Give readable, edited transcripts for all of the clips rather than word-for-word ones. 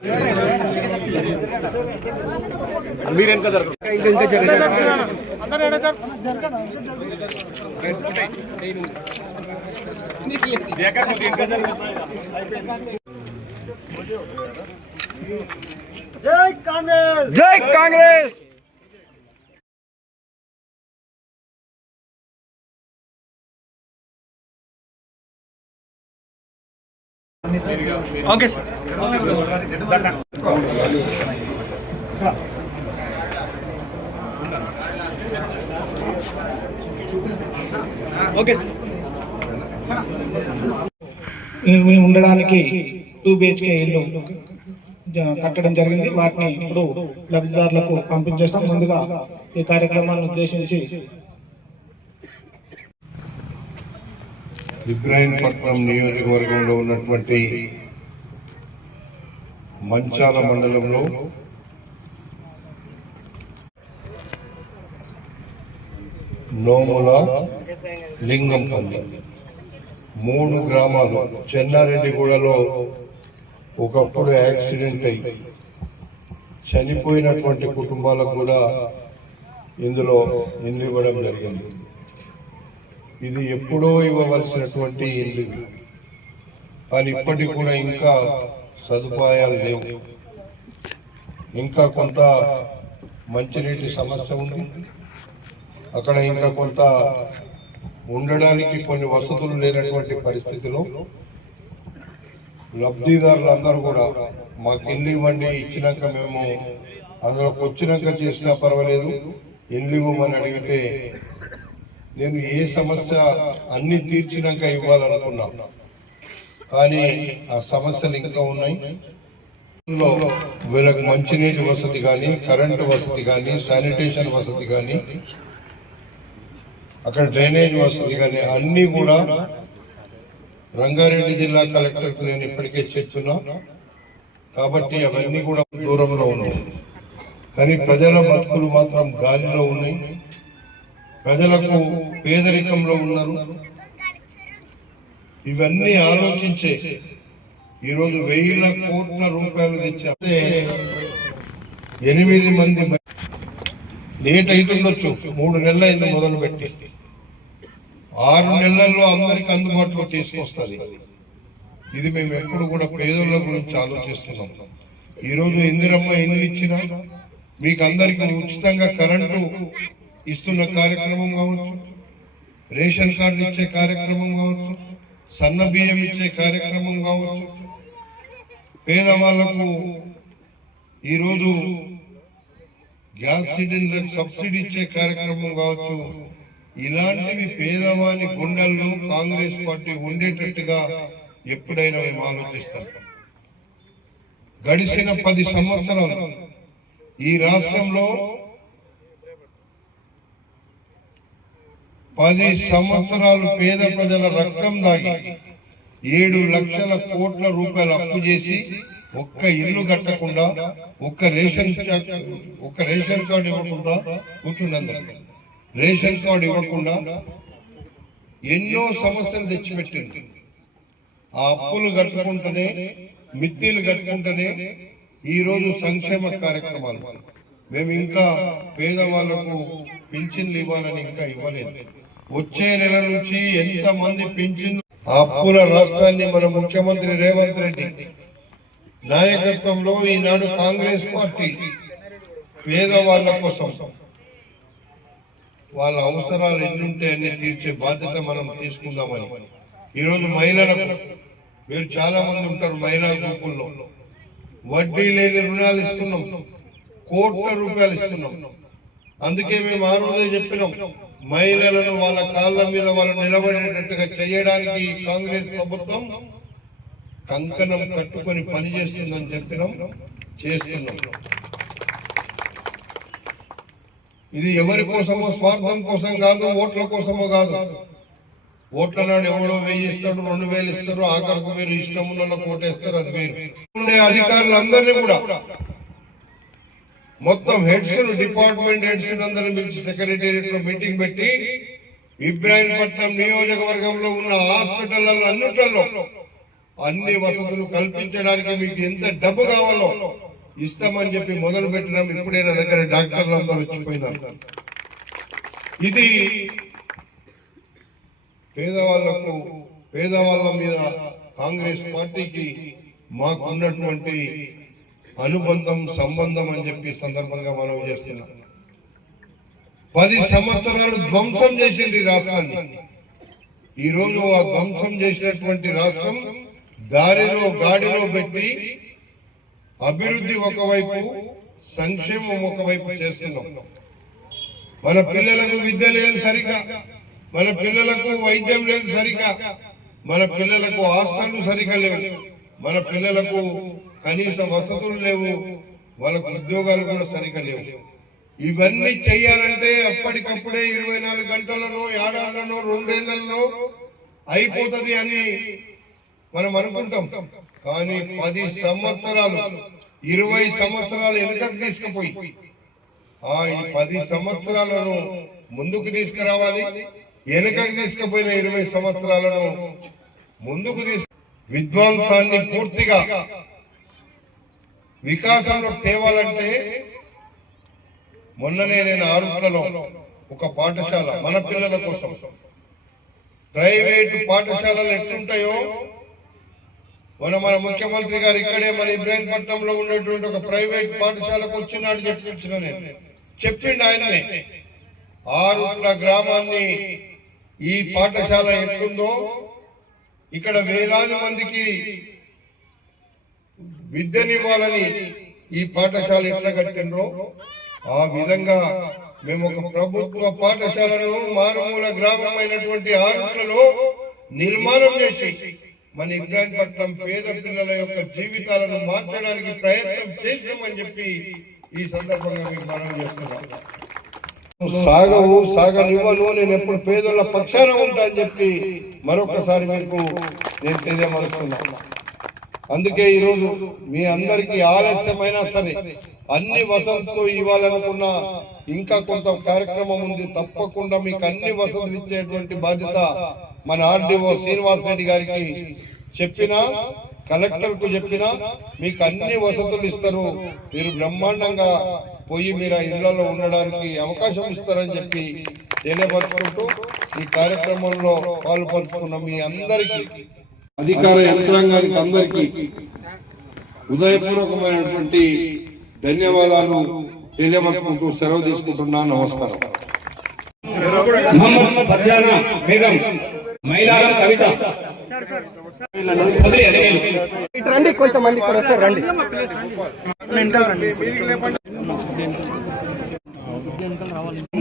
జై కాంగ్రెస్, జై Congress. Okay sir. Okay sir. ఉండడానికి 2 BHK ఇల్లు కట్టడం జరిగింది. వాటిని ఇప్పుడు లబ్ధిదారులకు పంపించేస్తాం. ముందుగా ఈ కార్యక్రమాన్ని ఉద్దేశించి ఇబ్రాహీంపట్నం నియోజకవర్గంలో ఉన్నటువంటి మంచాల మండలంలో నోముల, లింగంపల్లి 3 గ్రామాలు. చెన్నారెడ్డిగూడలో ఒకప్పుడు యాక్సిడెంట్ అయి చనిపోయినటువంటి కుటుంబాలకు కూడా ఇందులో ఇల్లు ఇవ్వడం జరిగింది. ఇది ఎప్పుడో ఇవ్వవలసినటువంటి ఇల్లు, కానీ ఇప్పటికి కూడా ఇంకా సదుపాయాలు లేవు. ఇంకా కొంత మంచినీటి సమస్య ఉంది. అక్కడ ఇంకా కొంత ఉండడానికి కొన్ని వసతులు లేనటువంటి పరిస్థితిలో లబ్ధిదారులందరూ కూడా మాకు ఇల్లు ఇవ్వండి, ఇచ్చినాక మేము అందులోకి వచ్చినాక చేసినా పర్వాలేదు, ఇల్లు ఇవ్వమని అడిగితే నేను ఏ సమస్య అన్ని తీర్చినాక ఇవ్వాలనుకున్నా, కానీ ఆ సమస్యలు ఇంకా ఉన్నాయి. వీళ్ళకి మంచినీటి వసతి కానీ, కరెంటు వసతి కానీ, శానిటేషన్ వసతి కానీ, అక్కడ డ్రైనేజ్ వసతి కానీ అన్నీ కూడా రంగారెడ్డి జిల్లా కలెక్టర్కు నేను ఇప్పటికే చెప్తున్నా. కాబట్టి అవన్నీ కూడా దూరంలో ఉన్నాయి. కానీ ప్రజల బతుకులు మాత్రం గాలిలో ఉన్నాయి. ప్రజలకు పేదరికంలో ఉన్నారు. ఇవన్నీ ఆలోచించే ఈరోజు 1000 కోట్ల రూపాయలు తెచ్చి 8 మంది లేట్ అవుతుండొచ్చు. 3 నెలలు అయింది మొదలుపెట్టి. 6 నెలల్లో అందరికి అందుబాటులో తీసుకొస్తుంది. ఇది మేము ఎప్పుడు కూడా పేదోళ్ళ గురించి ఆలోచిస్తున్నాం. ఈరోజు ఇందిరమ్మ ఇల్లు ఇచ్చినా, మీకు అందరికి ఉచితంగా కరెంటు ఇస్తున్న కార్యక్రమం కావచ్చు, రేషన్ కార్డు ఇచ్చే కార్యక్రమం కావచ్చు, సన్న బియ్యం ఇచ్చే కార్యక్రమం కావచ్చు, పేదవాళ్లకు ఈరోజు గ్యాస్ సిలిండర్ సబ్సిడీ ఇచ్చే కార్యక్రమం కావచ్చు. ఇలాంటివి పేదవాని గుండెల్లో కాంగ్రెస్ పార్టీ ఉండేటట్టుగా ఎప్పుడైనా మేము ఆలోచిస్తాం. గడిచిన 10 సంవత్సరాలు ఈ రాష్ట్రంలో 10 సంవత్సరాలు పేద ప్రజల రక్తం దాగి 7 లక్షల కోట్ల రూపాయలు అప్పు చేసి ఒక్క ఇల్లు కట్టకుండా, ఒక్క రేషన్ కార్డు ఇవ్వకుండా కూర్చున్నందుకు, రేషన్ కార్డు ఇవ్వకుండా ఎన్నో సమస్యలు తెచ్చిపెట్టింది. ఆ అప్పులు కట్టుకుంటూనే, మిత్తిలు కట్టుకుంటూనే ఈరోజు సంక్షేమ కార్యక్రమాలు మేము ఇంకా పేదవాళ్లకు పింఛన్లు ఇవ్వాలని ఇంకా ఇవ్వలేదు. వచ్చే నెల నుంచి ఎంతమంది పింఛన్లు, ఆ అప్పుల రాష్ట్రాన్ని మన ముఖ్యమంత్రి రేవంత్ రెడ్డి నాయకత్వంలో ఈనాడు కాంగ్రెస్ పార్టీ పేదవాళ్ల కోసం వాళ్ళ అవసరాలు ఎన్నుంటే అన్ని తీర్చే బాధ్యత మనం తీసుకుందామని ఈరోజు మహిళలకు, మీరు చాలా మంది ఉంటారు మహిళా గ్రూపుల్లో, వడ్డీ లేని రుణాలు ఇస్తున్నాం, కోట్ల రూపాయలు ఇస్తున్నాం. అందుకే మేము ఆ రోజే చెప్పినాం, మహిళలను వాళ్ళ కాళ్ళ మీద వాళ్ళు నిలబడేటట్టుగా చేయడానికి కాంగ్రెస్ ప్రభుత్వం కంకణం కట్టుకొని పనిచేస్తుందని చెప్పినాం, చేస్తున్నాం. ఇది ఎవరి కోసమో, స్వార్థం కోసం కాదు, ఓట్ల కోసమో కాదు. ఓట్ల నాడు ఎవడో 1000 ఇస్తాడు, 2000 ఇస్తారు, ఆఖరికి మీరు ఇష్టం ఉన్న కోటేస్తారు, అది వేరు. ఉండే అధికారులందరినీ కూడా మొత్తం హెడ్స్, డిపార్ట్మెంట్ హెడ్స్ అందరిని పిలిచి సెక్రటేరియట్ లో మీటింగ్ పెట్టి ఇబ్రాహీంపట్నం నియోజకవర్గంలో ఉన్న హాస్పిటల్ అన్నింటిలో అన్ని వసతులు కల్పించడానికి మీకు ఎంత డబ్బు కావాలో ఇస్తామని చెప్పి మొదలు పెట్టినాం. ఇప్పుడే నా దగ్గర డాక్టర్లు అందరూ వచ్చిపోయినారు. ఇది పేదవాళ్ళ మీద కాంగ్రెస్ పార్టీకి మాకు ఉన్నటువంటి అనుబంధం సంబంధం అని చెప్పి సందర్భంగా మనం చేస్తున్నాం. 10 సంవత్సరాలు ధ్వంసం చేసింది రాష్ట్రాన్ని. ఈ రోజు ఆ ధ్వంసం చేసినటువంటి రాష్ట్రం గాడిలో పెట్టి అభివృద్ధి ఒకవైపు, సంక్షేమం ఒకవైపు చేస్తున్నాం. మన పిల్లలకు విద్య లేదు సరిగా, మన పిల్లలకు వైద్యం లేదు సరిగా, మన పిల్లలకు హాస్టళ్లు సరిగా లేవు, మన పిల్లలకు కనీస వసతులు లేవు, వాళ్ళకు ఉద్యోగాలు కూడా సరిగా లేవు. ఇవన్నీ చెయ్యాలంటే అప్పటికప్పుడే 24 గంటలను, ఏడాదిలోనో 2 ఏళ్లలో అయిపోతుంది అని మనం అనుకుంటాం. కానీ 10 సంవత్సరాలు 20 సంవత్సరాలు వెనుకకు తీసుకుపోయి ఈ 10 సంవత్సరాలను ముందుకు తీసుకురావాలి. వెనుకకు తీసుకుపోయిన 20 సంవత్సరాలను ముందుకు విధ్వంసాన్ని పూర్తిగా వికాసంలో తేవాలంటే మొన్ననే నేను ఆరుట్లలో ఒక పాఠశాల మన పిల్లల కోసం, ప్రైవేటు పాఠశాలలు ఎట్లుంటాయో మన ముఖ్యమంత్రి గారు ఇక్కడే మన ఇబ్రాహీంపట్నంలో ఉన్నటువంటి ఒక ప్రైవేట్ పాఠశాలకు వచ్చినాడు చెప్పిండు ఆయన్ని. ఆరుట్ల గ్రామాన్ని ఈ పాఠశాల ఎట్లుందో, ఇక్కడ వేలాది మందికి విద్యనివ్వాలని ఈ పాఠశాల ఎట్లా కట్టిండ్రో ఆ విధంగా మేము ఒక ప్రభుత్వ పాఠశాలను మారుమూల గ్రామమైనటువంటి ఆరుట్లలో నిర్మాణం చేసి మన ఇబ్రాహీంపట్నం పేద పిల్లల యొక్క జీవితాలను మార్చడానికి ప్రయత్నం చేసామని చెప్పి ఈ సందర్భంగా మీకు మనం చేస్తున్నాం. సాగనివ్వను, నేను ఎప్పుడు పేదల పక్షాన ఉంటా అని చెప్పి మరొకసారి మీకు నేను తెలియమరుస్తున్నాను. అందుకే ఈరోజు మీ అందరికీ ఆలస్యమైనా సరే అన్ని వసతులు ఇవ్వాలనుకున్న ఇంకా కొంత కార్యక్రమం ఉంది. తప్పకుండా మీకు అన్ని వసతులు ఇచ్చేటువంటి బాధ్యత మన ఆర్డీఓ శ్రీనివాస్ రెడ్డి గారికి చెప్పినా, కలెక్టర్ కు చెప్పినా మీకు అన్ని వసతులు ఇస్తారు. మీరు బ్రహ్మాండంగా పోయి మీరు ఆ ఇళ్లలో ఉండడానికి అవకాశం ఇస్తారని చెప్పి తెలియపరుచుకుంటూ ఈ కార్యక్రమంలో పాల్పంచుకున్న మీ అందరికీ, అధికార యంత్రాంగానికి అందరికీ హృదయపూర్వకమైనటువంటి ధన్యవాదాలు తెలియపరుచుకుంటూ సెలవు తీసుకుంటున్నాను. నమస్కారం. మొహమ్మద్ ఫర్జానా బేగం, మైలారం కవిత. రండి, కొంతమంది ఇక్కడ వస్తారు, రండి.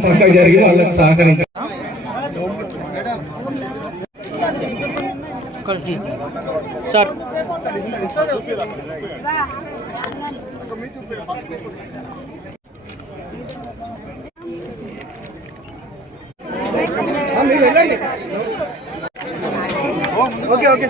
పక్కకు జరిగి వాళ్ళకి సహకరించారు. సార్ మీరు వెళ్ళండి. Okay okay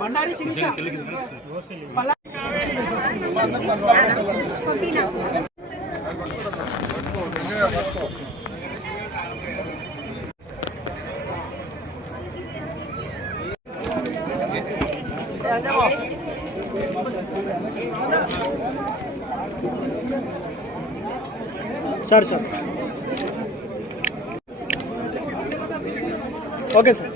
Bandari Sirisha sir okay sir.